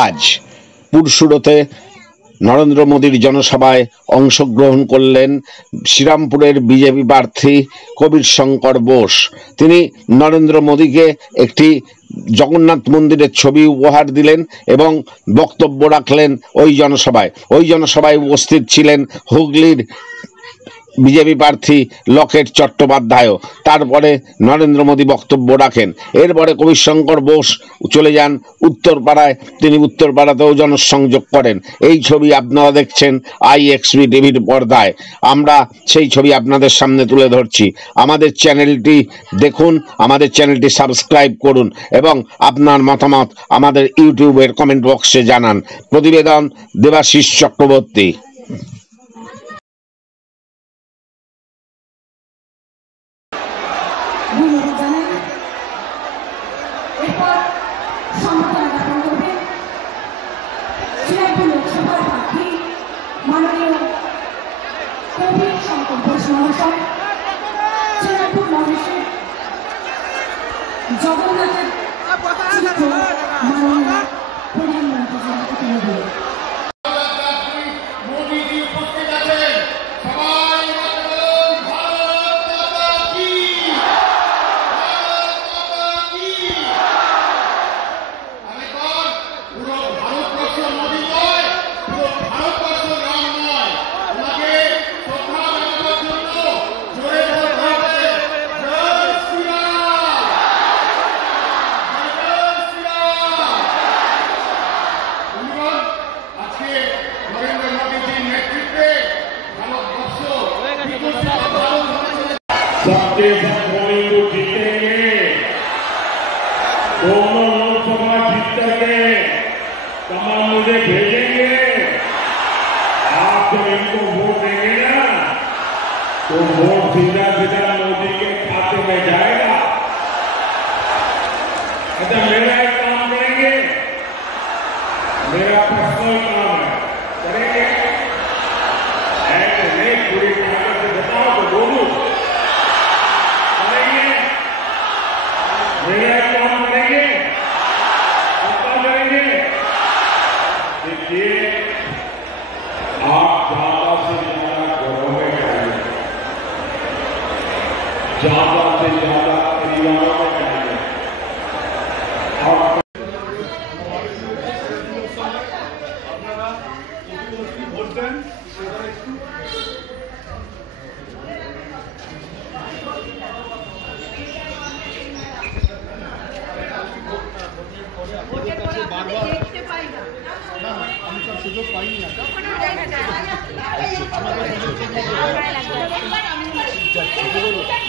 আজ পুরসুরতে নরেন্দ্র মোদীর জনসভায় অংশগ্রহণ করলেন শ্রীরামপুরের বিজেপি প্রার্থী কবির শঙ্কর বোস। তিনি নরেন্দ্র মোদীকে একটি জগন্নাথ মন্দিরের ছবি উপহার দিলেন এবং বক্তব্য রাখলেন ওই জনসভায় উপস্থিত ছিলেন হুগলির বিজেপি প্রার্থী লকেট চট্টোপাধ্যায়। তারপরে নরেন্দ্র মোদী বক্তব্য রাখেন। এরপরে কবির শঙ্কর বোস চলে যান উত্তরপাড়ায়। তিনি উত্তরপাড়াতেও জনসংযোগ করেন। এই ছবি আপনারা দেখছেন IXB টিভির পর্দায়। আমরা সেই ছবি আপনাদের সামনে তুলে ধরছি। আমাদের চ্যানেলটি দেখুন, আমাদের চ্যানেলটি সাবস্ক্রাইব করুন এবং আপনার মতামত আমাদের ইউটিউবের কমেন্ট বক্সে জানান। প্রতিবেদন দেবাশিস চক্রবর্তী। জগন্নাথের सबके सब मोदी को जीतेंगे, दोनों लोकसभा जीत करके कमल मुझे भेजेंगे। आप जब इनको वोट देंगे ना तो वोट सीधा सीधा मोदी के खाते में जाएगा। अच्छा, मेरा एक काम करेंगे, मेरा पर्सनल काम है, करेंगे नहीं पूरी ताकत से बताओ तो बोलूं। मेरा काम करेंगे, पक्का करेंगे। देखिए, आप ज्यादा से ज्यादा घरों में जाइए, ज्यादा से ज्यादा परिवारों में जाइए और সুযোগ পাইনি।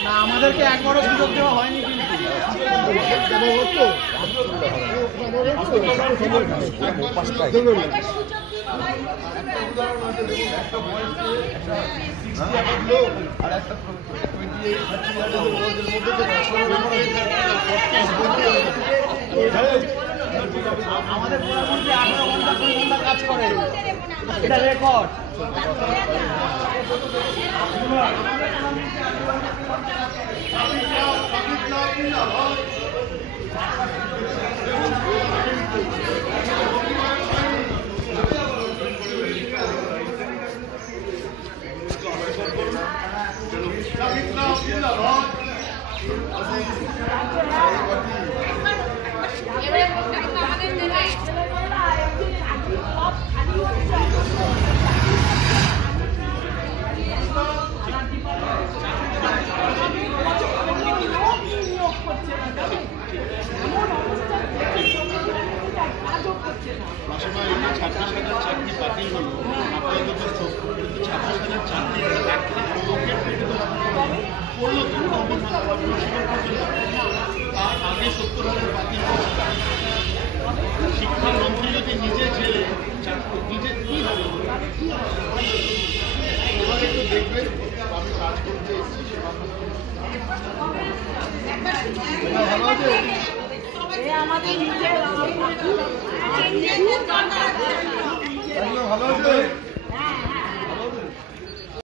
না, আমাদেরকে একবারও সুযোগ দেওয়া হয়নি। আমাদের প্রধানমন্ত্রী 18 ঘন্টা 2 ঘন্টা কাজ করে, এটা রেকর্ড। চাকরি বাতিল হলো, তার আগে 70,000 বাতিল হয়েছে। শিক্ষামন্ত্রী যদি নিজে জেলে নিজে কি হবে, এবার একটু দেখবেন। আমি কাজ করতে এসেছি, ভালো আছে আমাদের ভালো আছে।